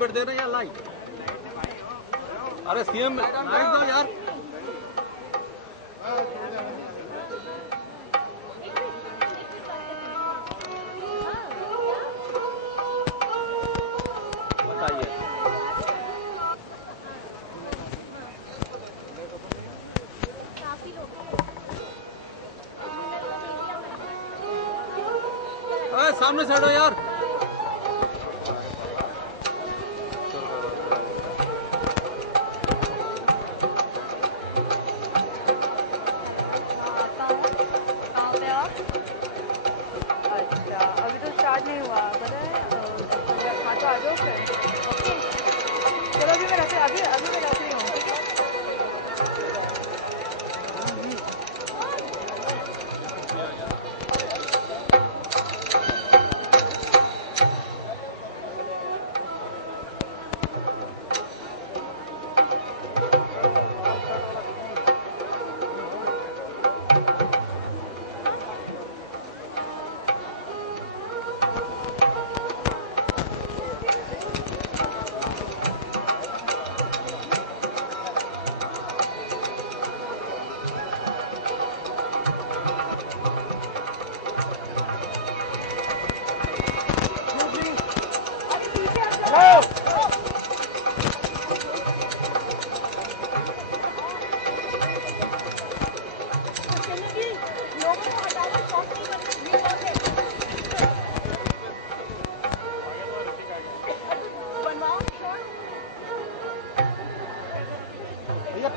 Liquid दे रहे हैं या लाइट? अरे सीएम लाइट दो यार। बताइए। सामने से हटो यार। अभी तो स्टार्ट नहीं हुआ, पता है? हाँ तो आ जाओ फिर। ओके चलो अभी मैं रख रही हूँ, ठीक है?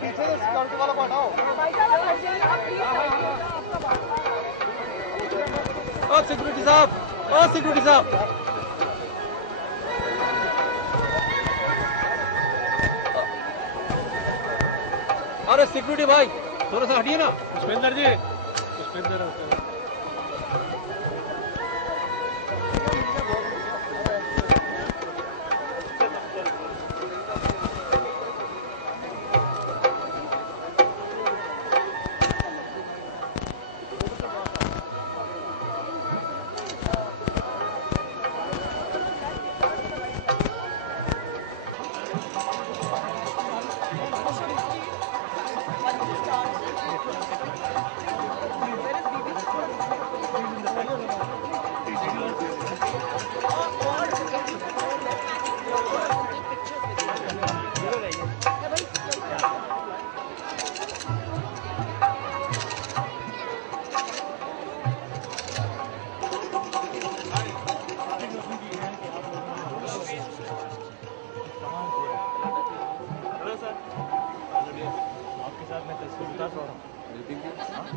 पीछे से सिक्योरिटी वाला को हटाओ। ओ सिक्योरिटी साहब, ओ सिक्योरिटी साहब, अरे सिक्योरिटी भाई थोड़ा सा हटिए ना। पुष्पेंद्र जी, पुष्पेंद्र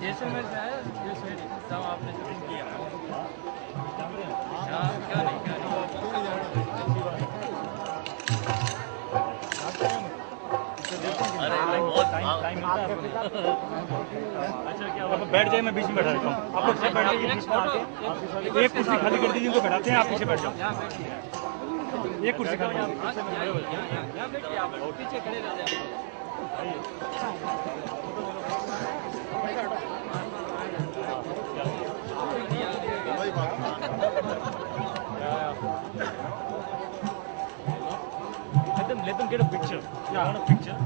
जैसलमेर से है, जब आपने शूटिंग किया क्यों नहीं अच्छा क्या बैठ जाए, मैं बीच में बैठा देता हूँ। आप लोग बैठ जाइए बीच में आके, एक कुर्सी खाली कर दीजिए, उनको बैठाते हैं, आप पीछे बैठ जाओ। एक कुर्सी खाली पीछे खड़े रह जाए। Let them get a picture. Yeah, I want a picture.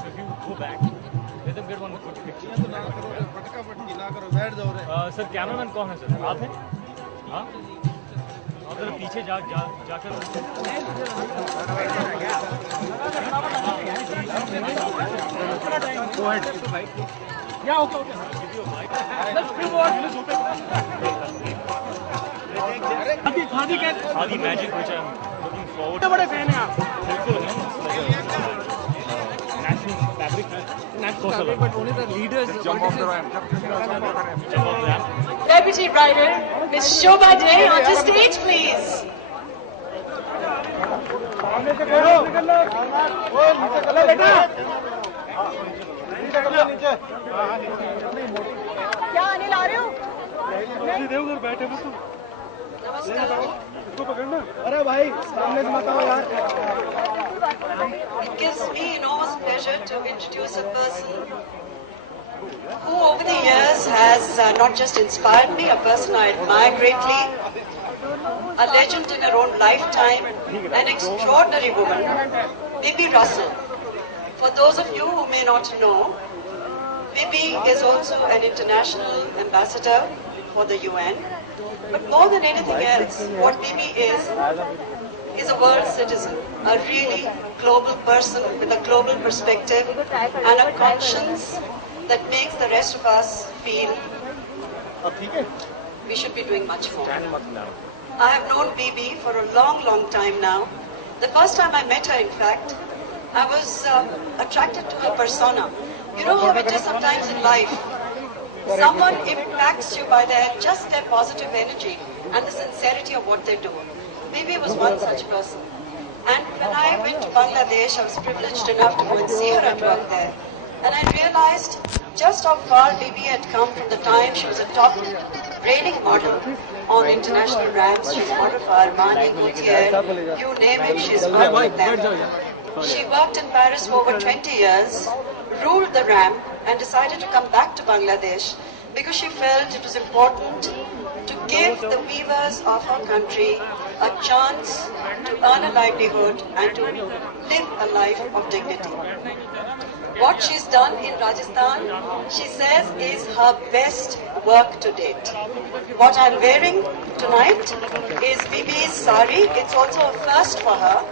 So if you go back, let them get one good picture. Sir cameraman कौन है सर? आप हैं? हाँ? अगर पीछे जाकर Go ahead. Yeah, okay. Let's few more. Khadi magic which I'm looking forward to. बड़े fan हैं आप? बिल्कुल है। National fabric, but only the leaders jump off the ramp. Deputy Rider, Ms. Shobha Dey, onto stage, please. क्या अनिल आ रहे हो? उधर बैठे हो तुम। इसको पकड़ना। अरे भाई सामने से मत आओ यार। It gives me enormous pleasure to introduce a person who over the years has not just inspired me, a person I admire greatly, a legend in her own lifetime, an extraordinary woman, Bibi Russell. For those of you who may not know, Bibi is also an international ambassador for the UN. But more than anything else, what Bibi is a world citizen, a really global person with a global perspective and a conscience that makes the rest of us feel we should be doing much more. I have known Bibi for a long, long time now. The first time I met her, in fact, I was attracted to her persona. You know how it is sometimes in life. Someone impacts you by just their positive energy and the sincerity of what they do. Bibi was one such person. And when I went to Bangladesh, I was privileged enough to go and see her at work there. And I realized just how far Bibi had come from the time she was a top railing model on international ramps. She's model for Armani, Gaultier, you name it, she's worked with them. She worked in Paris for over 20 years, ruled the ramp, and decided to come back to Bangladesh because she felt it was important to give the weavers of her country a chance to earn a livelihood and to live a life of dignity. What she's done in Rajasthan, she says, is her best work to date. What I'm wearing tonight is Bibi's sari. It's also a first for her.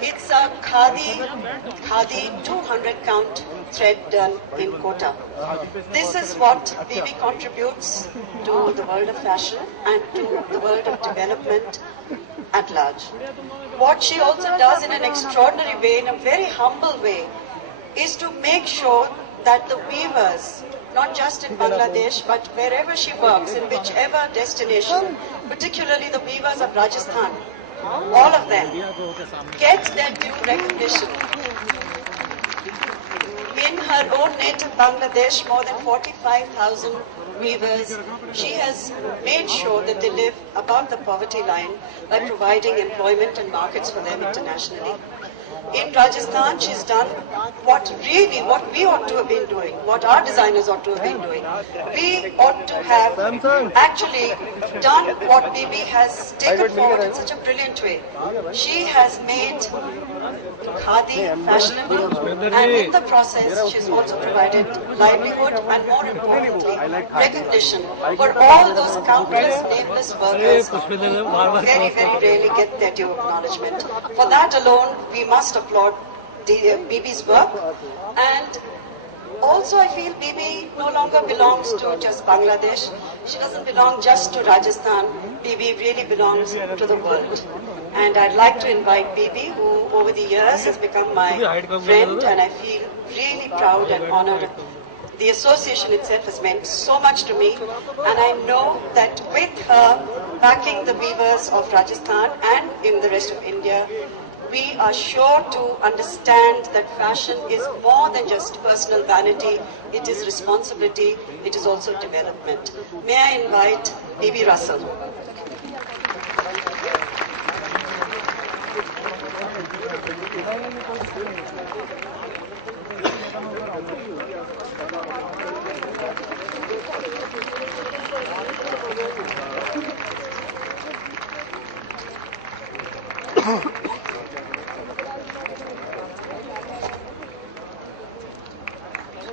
It's a khadi 200 count thread done in Kota. This is what Bibi contributes to the world of fashion and to the world of development at large. What she also does in an extraordinary way, in a very humble way, is to make sure that the weavers, not just in Bangladesh, but wherever she works, in whichever destination, particularly the weavers of Rajasthan, all of them get their due recognition. In her own native Bangladesh, more than 45,000 weavers, she has made sure that they live above the poverty line by providing employment and markets for them internationally. In Rajasthan, she's done what we ought to have been doing, what our designers ought to have been doing. We ought to have actually done what Bibi has taken forward in such a brilliant way. She has made khadi fashionable, and in the process, she's also provided livelihood and, more importantly, recognition for all those countless nameless workers who very, very rarely get their due acknowledgement. For that alone, we must applaud Bibi's work. And also I feel Bibi no longer belongs to just Bangladesh. She doesn't belong just to Rajasthan. Bibi really belongs to the world. And I'd like to invite Bibi, who over the years has become my friend, and I feel really proud and honored. The association itself has meant so much to me, and I know that with her backing the weavers of Rajasthan and in the rest of India, we are sure to understand that fashion is more than just personal vanity, it is responsibility, it is also development. May I invite Bibi Russell.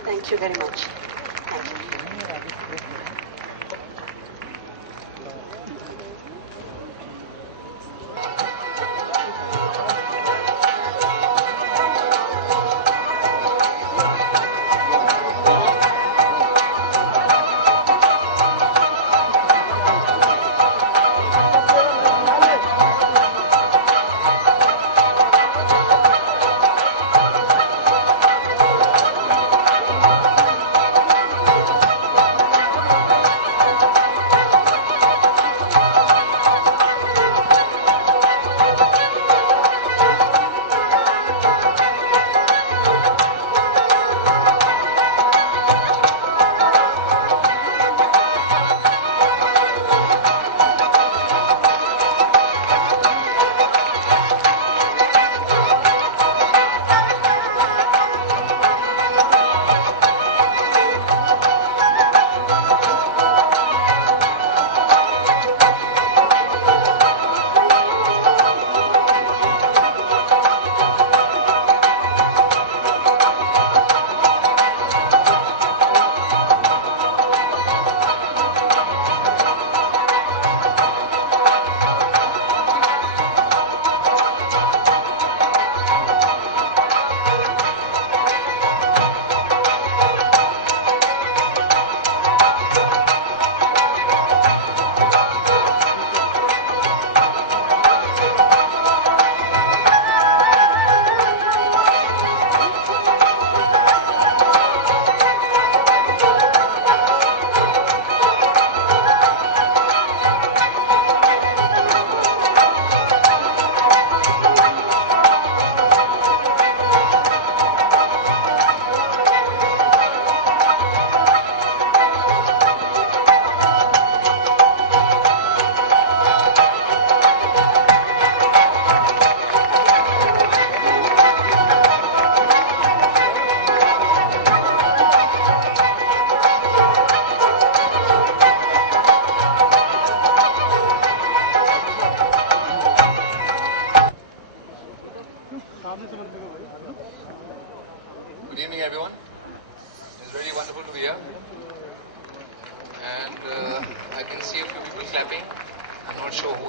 Thank you very much. Thank you.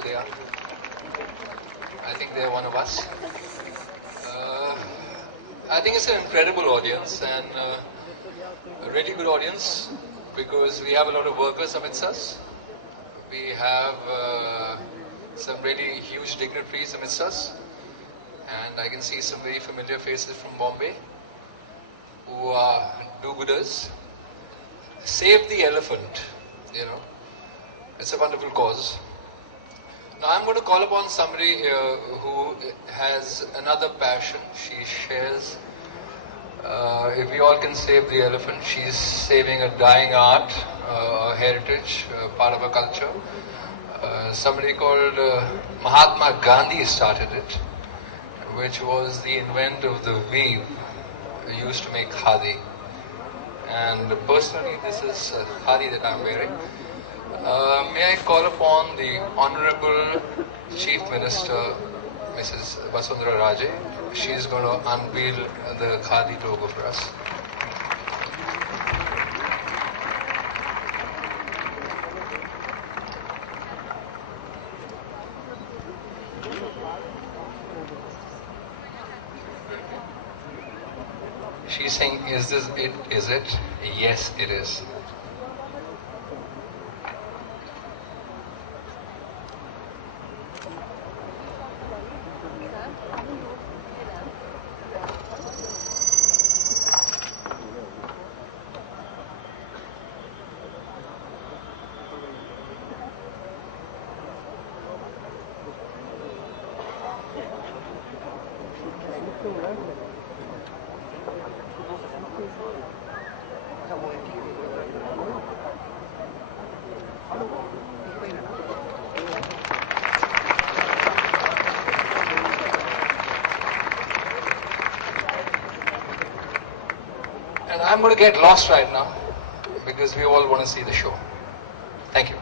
they are. I think they are one of us. I think it's an incredible audience and a really good audience because we have a lot of workers amidst us. We have some really huge dignitaries amidst us, and I can see some very familiar faces from Bombay who are do-gooders. Save the elephant, you know. It's a wonderful cause. Now I'm going to call upon somebody here who has another passion she shares. If we all can save the elephant, she's saving a dying art, a heritage, part of a culture. Somebody called Mahatma Gandhi started it, which was the invent of the weave used to make khadi. And personally, this is khadi that I'm wearing. May I call upon the Honorable Chief Minister, Mrs. Vasundhara Raje. She is going to unveil the khadi logo for us. She's saying, is this it? Is it? Yes, it is. And I'm going to get lost right now because we all want to see the show. Thank you.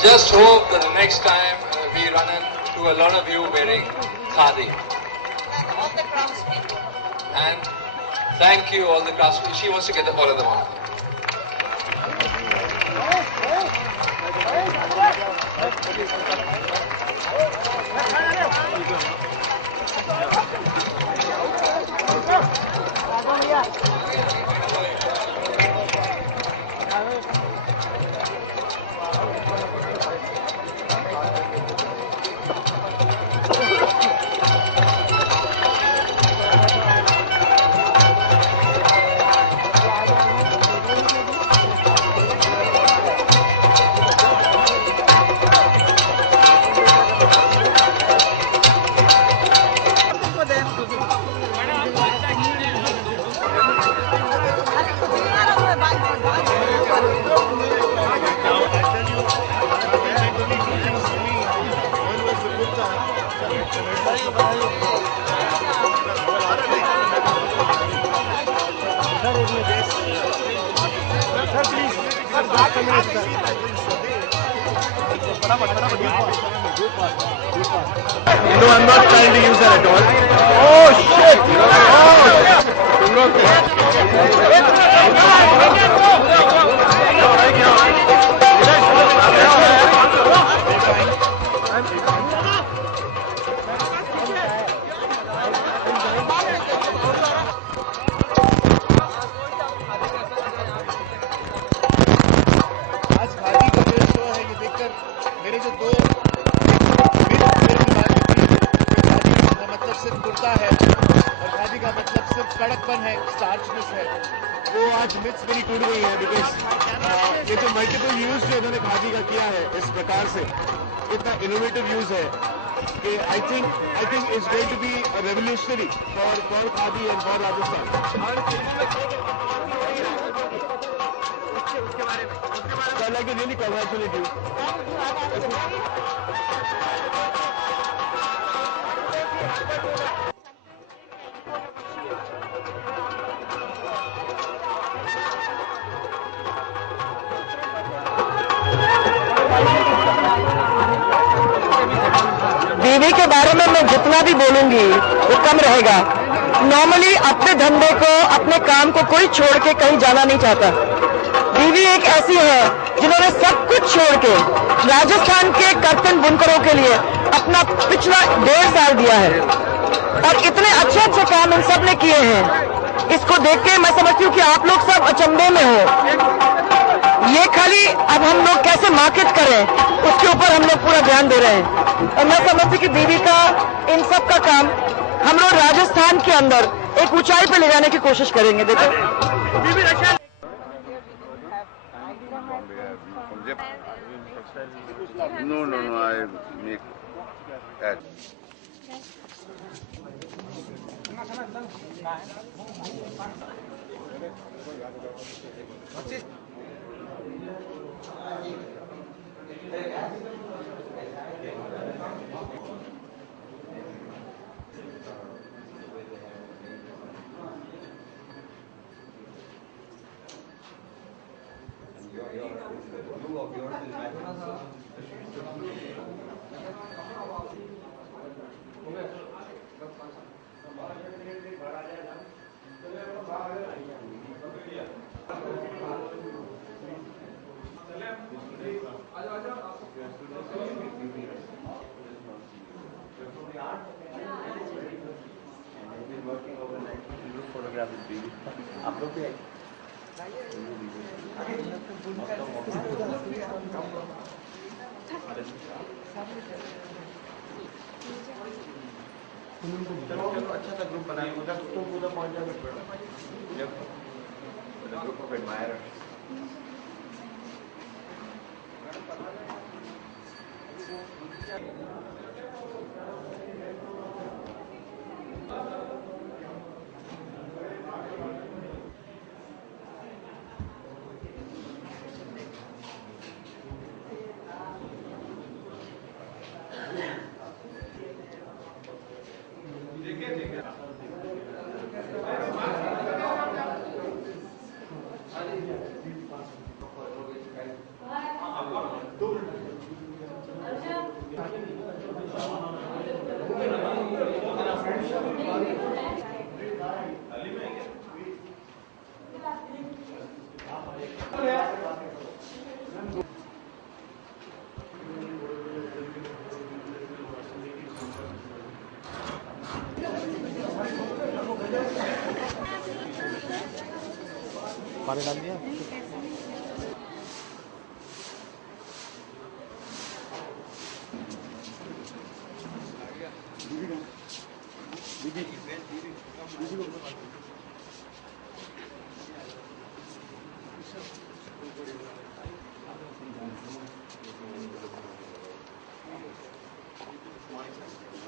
just hope that the next time we run into a lot of you wearing khadi. All the craftspeople. And thank you all the craftspeople. She wants to get all of them on. No, I'm not trying to use that at all. Oh shit! आज खादी का जो show है ये देखकर मेरे जो दो खादी का मतलब सिर्फ कुर्ता है और खादी का मतलब सिर्फ कड़कपन है, स्टार्चनेस है, वो आज मिथ्स मेरी टूट गई है। बिकॉज ये जो मल्टीपल यूज जो इन्होंने खादी का किया है इस प्रकार से, इतना इनोवेटिव यूज है कि I think it's going to be revolutionary for Khadi and for Rajasthan. So I'd like to really congratulate you. बीवी के बारे में मैं जितना भी बोलूंगी वो कम रहेगा। नॉर्मली अपने धंधे को, अपने काम को कोई छोड़ के कहीं जाना नहीं चाहता। बीवी एक ऐसी है जिन्होंने सब कुछ छोड़ के राजस्थान के कर्तन बुनकरों के लिए अपना पिछला 1.5 साल दिया है और इतने अच्छे अच्छे काम इन सब ने किए हैं। इसको देख के मैं समझती हूँ कि आप लोग सब अचंभे में हो। ये खाली अब हम लोग कैसे मार्केट करें उसके ऊपर हम लोग पूरा ध्यान दे रहे हैं और मैं समझती कि बीवी का इन सब का काम हम लोग राजस्थान के अंदर एक ऊंचाई पे ले जाने की कोशिश करेंगे। देखो No, I make that. आप लोग भी चलो अच्छा सा ग्रुप बनाए उधर तुम उधर पहुंच जाओगे ग्रुप ऑफ एडमायरर्स पानी डाल दिया।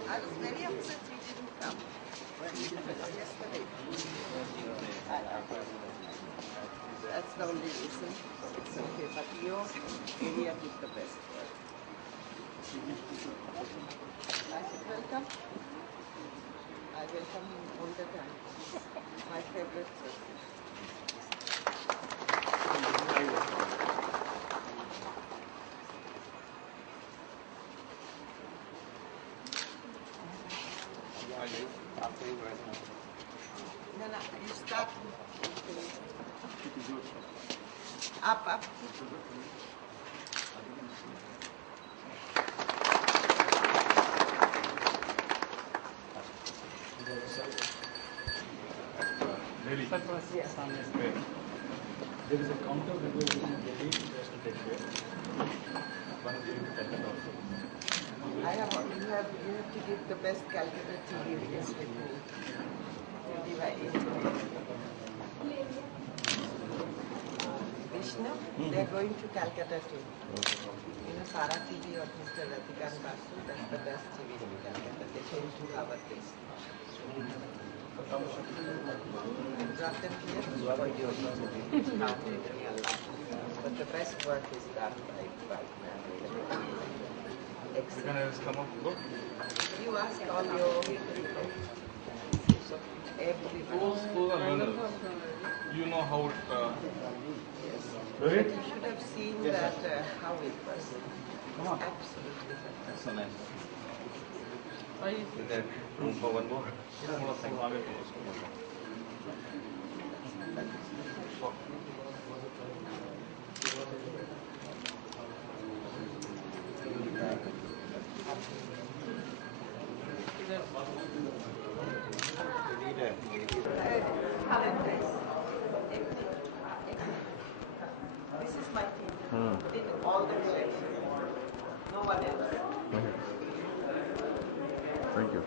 I was very upset we didn't come yesterday. That's the only reason. It's okay, but your area is the best. I said, welcome. I welcome him all the time. My favorite person. No, no, you start. Up. There is a counter that we are looking at getting has to take care. One day to Calcutta also. You have to give the best Calcutta TV videos with me. Vishnu, they are going to Calcutta too. Sara TV or Mr. Ratikan Basu, that's the best TV in Calcutta. They came to our place. Drop them here for you. But the best work is done by excellent. You ask all your people. Everybody. You know how it. Yes. But you should have seen that how it was. Absolutely fantastic. So nice. Is there room for one more? This is my team. Did all the collection. No one else. Thank you.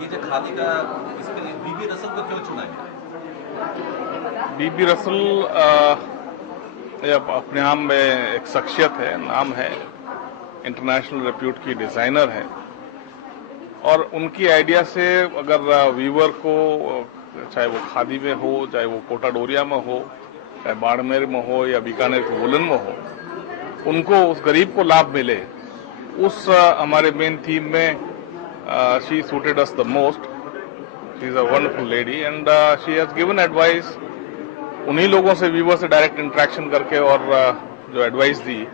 ये जो खादी का इसके लिए बीबी Russell को क्यों चुना है? बीबी Russell अपने आप में एक शख्सियत है, नाम है, इंटरनेशनल रेप्यूट की डिजाइनर है और उनकी आइडिया से अगर वीवर को चाहे वो खादी में हो, चाहे वो कोटा डोरिया में हो, चाहे बाड़मेर में हो या बीकानेर के वुलन में हो, उनको उस गरीब को लाभ मिले, उस हमारे मेन थीम में she suited us the most. She is a wonderful lady and she has given advice. उन्हीं लोगों से वीवर से डायरेक्ट इंटरेक्शन करके और जो एडवाइस दी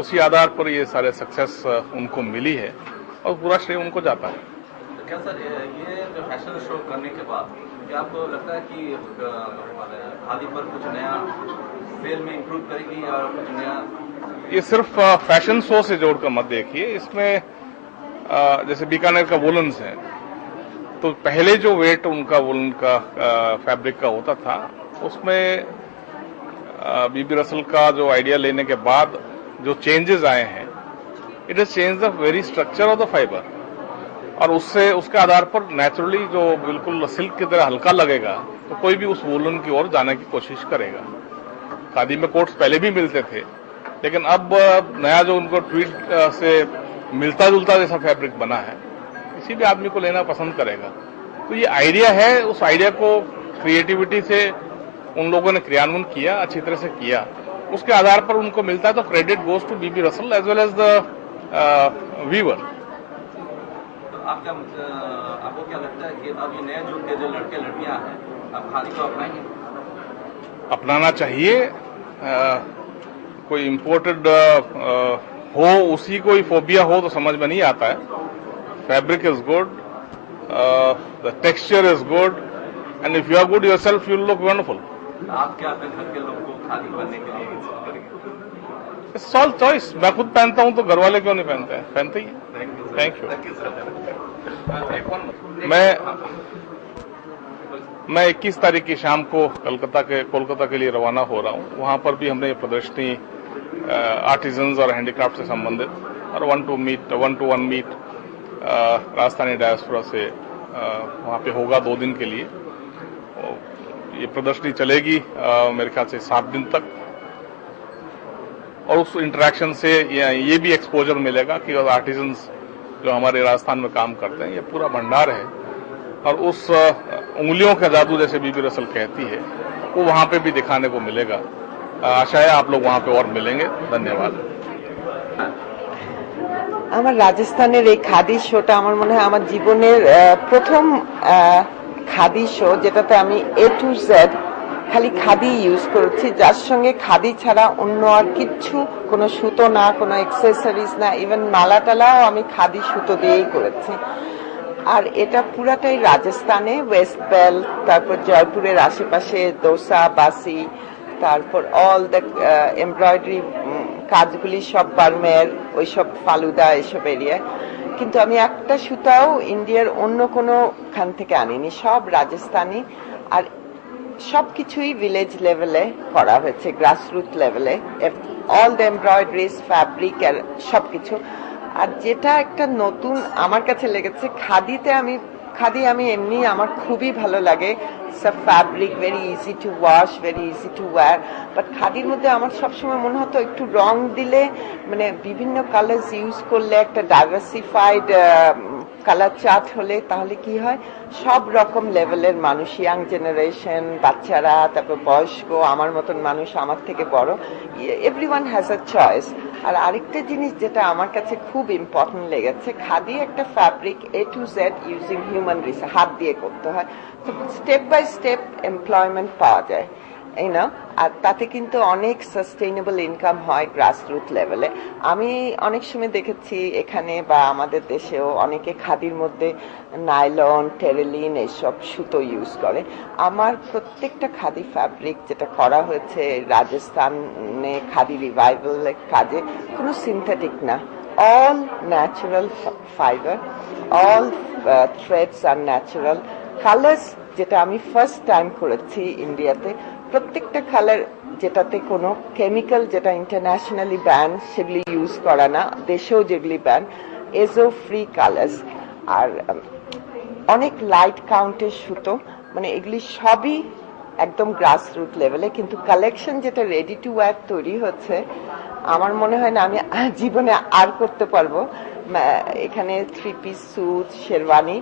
उसी आधार पर ये सारे सक्सेस उनको मिली है और पूरा श्रेय उनको जाता है। क्या सर ये जो फैशन शो करने के बाद क्या आपको लगता है कि खादी पर कुछ नया सेल में इंप्रूव करेगी या कुछ नया? ये सिर्फ फैशन शो से जोड़कर मत देखिए, इसमें जैसे बीकानेर का वुलन्स है तो पहले जो वेट उनका वुलन का फैब्रिक का होता था उसमें बीबी रसल का जो आइडिया लेने के बाद जो चेंजेस आए हैं, it is change the very structure of the fibre और उससे उसके आधार पर नेचुरली जो बिल्कुल सिल्क की तरह हल्का लगेगा तो कोई भी उस वुलन की ओर जाने की कोशिश करेगा। खादी में कोट्स पहले भी मिलते थे लेकिन अब नया जो उनको ट्वीड से मिलता जुलता जैसा फैब्रिक बना है किसी भी आदमी को लेना पसंद करेगा तो ये आइडिया है, उस आइडिया को क्रिएटिविटी से उन लोगों ने क्रियान्वयन किया, अच्छी तरह से किया, उसके आधार पर उनको मिलता है, तो credit goes to Bibi Russell as well as the weaver. आपको क्या लगता है कि अब ये नए युग के जो लड़के लड़कियां हैं अब खादी को अपनाएंगे? अपनाना चाहिए। कोई इम्पोर्टेड हो, उसी को ही फोबिया हो तो समझ में नहीं आता है। Fabric is good, the texture is good, and if you are good yourself you will look wonderful. आप क्या अपने घर के लोगों को खादी पहनने के लिए करेंगे? It's all choice. मैं खुद पहनता हूं तो घर वाले क्यों नहीं पहनते हैं? पहनते ही। Thank you. मैं 21 तारीख की शाम को कोलकाता के लिए रवाना हो रहा हूं। वहां पर भी हमने ये प्रदर्शनी आर्टिजन्स और हैंडीक्राफ्ट से संबंधित और one to one meet Rajasthani diaspora से वहां पे होगा 2 दिन के लिए। ये प्रदर्शनी चलेगी मेरे ख्याल से 7 दिन तक, और उस इंटरेक्शन से ये भी एक्सपोजर मिलेगा कि आर्टिजन्स जो हमारे राजस्थान में काम करते हैं, ये पूरा भंडार है, और उस उंगलियों का जादू जैसे बीबी रसल कहती है वो वहां पे भी दिखाने को मिलेगा। आशा है आप लोग वहां पे और मिलेंगे। धन्यवाद। আমার রাজস্থানের এই খাদি শোটা আমার মনে হয় আমার জীবনের প্রথম খাদি শো, যেটাতে আমি A to Z খালি খাদি ইউজ করেছি, যার সঙ্গে খাদি ছাড়া অন্য আর কিচ্ছু, কোনো সুতো না, কোনো অ্যাক্সেসরিজ না, ইভেন মালা টালাও আমি খাদি সুতো দিয়েই করেছি। আর এটা পুরাটাই রাজস্থানে, ওয়েস্ট বেল, তারপর জয়পুরের আশেপাশে দোসা, বাসি, তারপর অল দ্য এমব্রয়ডারি কাজগুলি সব বার্মের, ওইসব ফালুদা, এসব এরিয়ায়। কিন্তু আমি একটা সুতাও ইন্ডিয়ার অন্য কোনো খান থেকে আনিনি, সব রাজস্থানী। আর সবকিছুই ভিলেজ লেভেলে করা হয়েছে, গ্রাসরুট লেভেলে, অল দ্য এমব্রয়ডারিজ, ফ্যাব্রিক আর সবকিছু। আর যেটা একটা নতুন আমার কাছে লেগেছে, খাদি আমি এমনি আমার খুবই ভালো লাগে। Fabric very easy to wash, very easy to wire, but খাদির মধ্যে আমার সবসময় মনে হতো একটু রং দিলে, মানে বিভিন্ন কালার্স ইউজ করলে, একটা ডাইভার্সিফাইড কালার চার্ট হলে, তাহলে কি হয় সব রকম লেভেলের মানুষ, ইয়াং জেনারেশন, বাচ্চারা, তারপর বয়স্ক, আমার মতন মানুষ, আমার থেকে বড়, এভরিওয়ান হ্যাজ আ চয়েস। আর আরেকটা জিনিস যেটা আমার কাছে খুব ইম্পর্টেন্ট লেগেছে, খাদি একটা fabric A to Z using human resource, হাত দিয়ে করতে হয়, তো স্টেপ বাই স্টেপ এমপ্লয়মেন্ট পাওয়া যায়, এই না? আর তাতে কিন্তু অনেক সাস্টেইনেবল ইনকাম হয় গ্রাসরুট লেভেলে। আমি অনেক সময় দেখেছি এখানে বা আমাদের দেশেও অনেকে খাদির মধ্যে নাইলন, টেরিলিন এইসব সুতো ইউজ করে। আমার প্রত্যেকটা খাদি ফ্যাব্রিক যেটা করা হয়েছে রাজস্থানে খাদি রিভাইভালের কাজে, কোনো সিনথেটিক না, all natural fibre, all threads আর ন্যাচারাল কালার্স। যেটা আমি ফার্স্ট টাইম করেছি ইন্ডিয়াতে, প্রত্যেকটা কালার যেটাতে কোনো কেমিক্যাল, যেটা ইন্টারন্যাশনালি ব্যান, সেগুলি ইউজ করা না, দেশেও যেগুলি ব্যান, এজো ফ্রি কালার্স, আর অনেক লাইট কাউন্টের সুতো, মানে এগুলি সবই একদম গ্রাসরুট লেভেলে। কিন্তু কালেকশন যেটা রেডি টু ওয়্যার তৈরি হচ্ছে, আমার মনে হয় না আমি জীবনে আর করতে পারবো। এখানে 3 পিস স্যুট, শেরওয়ানি,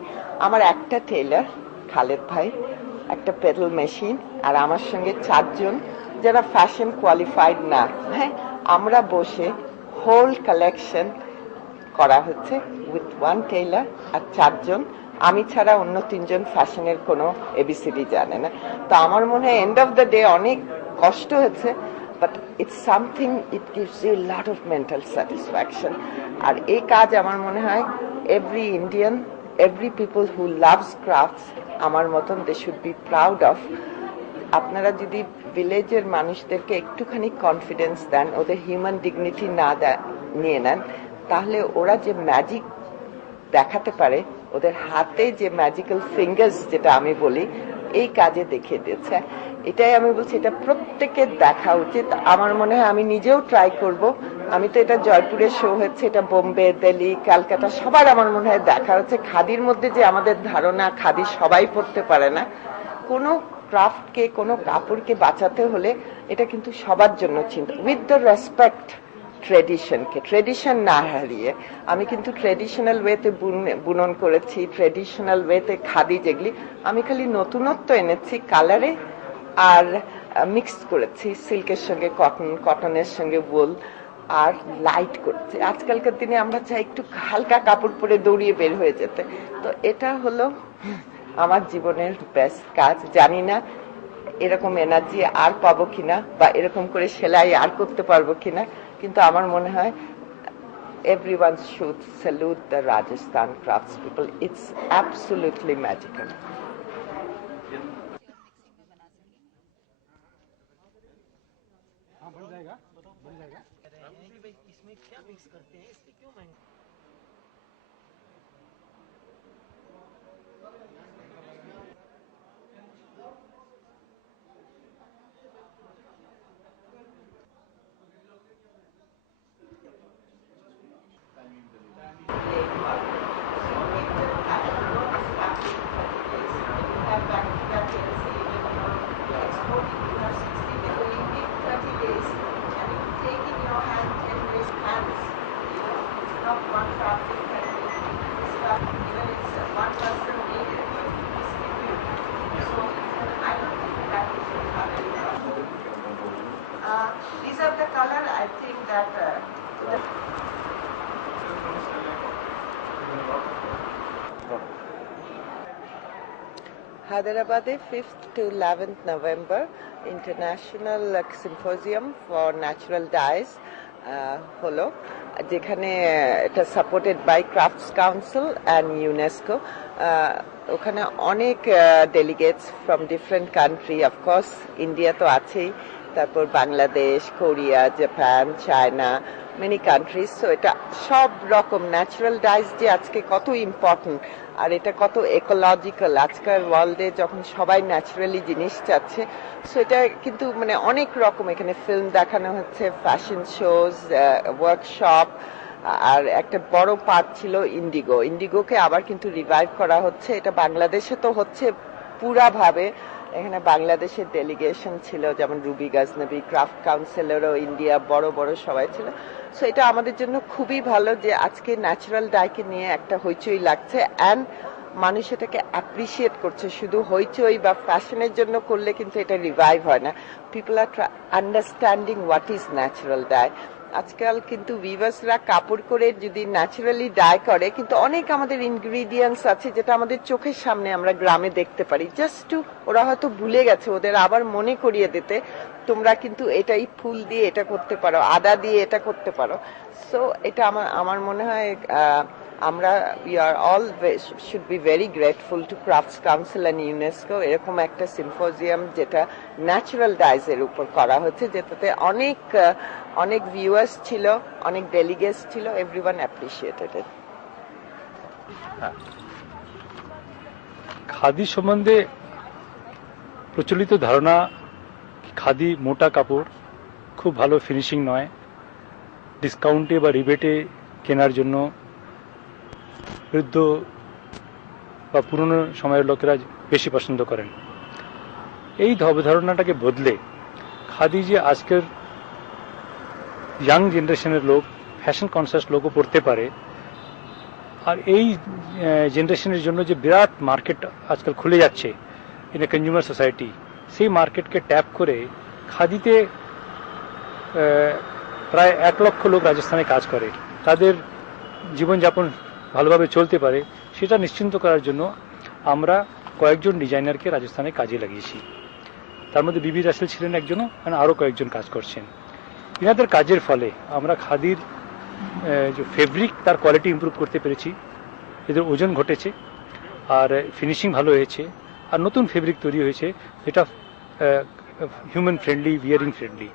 আমার একটা টেইলার খালেদ ভাই, একটা পেডেল মেশিন, আর আমার সঙ্গে 4 জন যারা ফ্যাশন কোয়ালিফাইড না, হ্যাঁ, আমরা বসে হোল কালেকশন করা হচ্ছে উইথ 1 টেইলার আর 4 জন। আমি ছাড়া অন্য 3 জন ফ্যাশনের কোনো এবিসিডি জানে না। তো আমার মনে হয় এন্ড অফ দ্য ডে অনেক কষ্ট হয়েছে, but it's something, it gives you lot of mental satisfaction. আর এই কাজ আমার মনে হয় every Indian, every people who loves crafts আমার মতন, they should be proud of. আপনারা যদি ভিলেজের মানুষদেরকে একটুখানি কনফিডেন্স দেন, ওদের হিউম্যান ডিগনিটি না নিয়ে নেন, তাহলে ওরা যে ম্যাজিক দেখাতে পারে, ওদের হাতে যে ম্যাজিক্যাল ফিঙ্গার্স যেটা আমি বলি, এই কাজে দেখিয়ে দিয়েছে। এটাই আমি বলছি, এটা প্রত্যেকের দেখা উচিত। আমার মনে হয় আমি নিজেও ট্রাই করব। আমি তো এটা জয়পুরে শো হচ্ছে, এটা বোম্বে, দিল্লি, ক্যালকাটা, সবার আমার মনে হয় দেখা হচ্ছে। খাদির মধ্যে যে আমাদের ধারণা খাদি সবাই পড়তে পারে না, কোনো ক্রাফটকে, কোনো কাপড়কে বাঁচাতে হলে এটা কিন্তু সবার জন্য চিন্তা, উইথ দ্য রেসপেক্ট ট্রেডিশন না হারিয়ে। আমি কিন্তু ট্রেডিশনাল ওয়েতে বুনন করেছি, ট্রেডিশনাল ওয়েতে খাদি যেগুলি, আমি খালি নতুনত্ব এনেছি কালারে আর মিক্স করেছি সিল্কের সঙ্গে কটনের সঙ্গে উল আর লাইট করছি। আজকালকার দিনে আমরা চাই একটু হালকা কাপড় পরে দৌড়িয়ে বের হয়ে যেতে, তো এটা হলো আমার জীবনের বেস্ট কাজ। জানি না এরকম এনার্জি আর পাবো কিনা বা এরকম করে সেলাই আর করতে পারবো কিনা, কিন্তু আমার মনে হয় everyone should salute the Rajasthan craftspeople. It's absolutely magical. These are the color, I think that Hyderabad 5th to 11th November International Symposium for Natural Dyes হলো, যেখানে এটা supported by crafts council and UNESCO. ওখানে অনেক delegates from different country, of course India তো আছেই, তারপর Bangladesh, Korea, Japan, China, many countries. So এটা সব রকম ন্যাচারাল ডাইস যে আজকে কত ইম্পর্টেন্ট আর এটা কত ইকোলজিক্যাল আজকাল ওয়ার্ল্ডে, যখন সবাই ন্যাচারালি জিনিস চাচ্ছে। সো এটা কিন্তু মানে অনেক রকম, এখানে ফিল্ম দেখানো হচ্ছে, ফ্যাশন শোজ, ওয়ার্কশপ, আর একটা বড় পার্ট ছিল ইন্ডিগোকে আবার কিন্তু রিভাইভ করা হচ্ছে। এটা বাংলাদেশে তো হচ্ছে পুরাভাবে, এখানে বাংলাদেশের ডেলিগেশন ছিল, যেমন রুবি গাজনবী, ক্রাফট কাউন্সিলেরও ইন্ডিয়া বড় বড় সবাই ছিল। সো এটা আমাদের জন্য খুবই ভালো যে আজকে ন্যাচারাল ডাইকে নিয়ে একটা হইচই লাগছে অ্যান্ড মানুষ এটাকে অ্যাপ্রিসিয়েট করছে। শুধু হইচই বা ফ্যাশনের জন্য করলে কিন্তু এটা রিভাইভ হয় না। People are understanding what is natural dye. আজকাল কিন্তু উইভার্সরা কাপড় করে যদি ন্যাচারালি ডাই করে, কিন্তু অনেক আমাদের ইনগ্রিডিয়েন্টস আছে যেটা আমাদের চোখের সামনে আমরা গ্রামে দেখতে পারি, জাস্ট টু ওরা হয়তো ভুলে গেছে, ওদের আবার মনে করিয়ে দিতে তোমরা কিন্তু এটাই ফুল দিয়ে এটা করতে পারো, আদা দিয়ে এটা করতে পারো। সো এটা আমার মনে হয় আমরা we are all should be very grateful to crafts council and UNESCO, এরকম একটা সিম্পোজিয়াম যেটা ন্যাচারাল ডাইজের উপর করা হচ্ছে, যেটাতে অনেক ভিউয়ার্স ছিল, অনেক ডেলিগেটস ছিল, এভরিওয়ান অ্যাপ্রিশিয়েটেড ইট। খাদি সম্বন্ধে প্রচলিত ধারণা, খাদি মোটা কাপড়, খুব ভালো ফিনিশিং নয়, ডিসকাউন্টে বা রিবেটে কেনার জন্য বৃদ্ধ বা পুরনো সময়ের লোকেরা বেশি পছন্দ করেন। এই ধারণাটাকে বদলে খাদি যে আজকের ইয়াং জেনারেশনের লোক, ফ্যাশন কনসিয়াস লোকও পড়তে পারে, আর এই জেনারেশনের জন্য যে বিরাট মার্কেট আজকাল খুলে যাচ্ছে ইন এ কনজিউমার সোসাইটি, সেই মার্কেটকে ট্যাপ করে খাদিতে প্রায় 1 লক্ষ লোক রাজস্থানে কাজ করে, তাদের জীবনযাপন ভালোভাবে চলতে পারে, সেটা নিশ্চিন্ত করার জন্য আমরা কয়েকজন ডিজাইনারকে রাজস্থানে কাজে লাগিয়েছি। তার মধ্যে বিবি রাসেল ছিলেন একজনও, মানে আরও কয়েকজন কাজ করছেন। এনাদের কাজের ফলে আমরা খাদির যে ফেব্রিক তার কোয়ালিটি ইমপ্রুভ করতে পেরেছি, এদের ওজন ঘটেছে আর ফিনিশিং ভালো হয়েছে, আর নতুন ফেব্রিক তৈরি হয়েছে যেটা হিউম্যান ফ্রেন্ডলি, উইয়ারিং ফ্রেন্ডলি।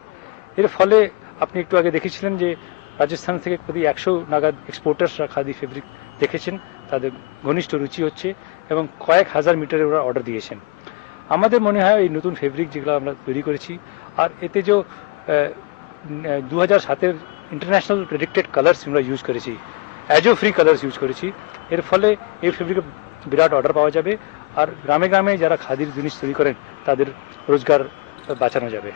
এর ফলে আপনি একটু আগে দেখেছিলেন যে রাজস্থান থেকে প্রতি 100 নাগাদ এক্সপোর্টার্সরা খাদি ফেব্রিক দেখেছেন, তাদের ঘনিষ্ঠ রুচি হচ্ছে এবং কয়েক হাজার মিটারে ওরা অর্ডার দিয়েছেন। আমাদের মনে হয় এই নতুন ফেব্রিক যেগুলো আমরা তৈরি করেছি, আর এতে যে 2007-এর ইন্টারন্যাশনাল প্রেডিক্টেড কালার্স আমরা ইউজ করেছি, অ্যাজো ফ্রি কালার্স ইউজ করেছি, এর ফলে এই ফেব্রিকে বিরাট অর্ডার পাওয়া যাবে আর গ্রামে গ্রামে যারা খাদির জিনিস তৈরি করেন তাদের রোজগার বাঁচানো যাবে।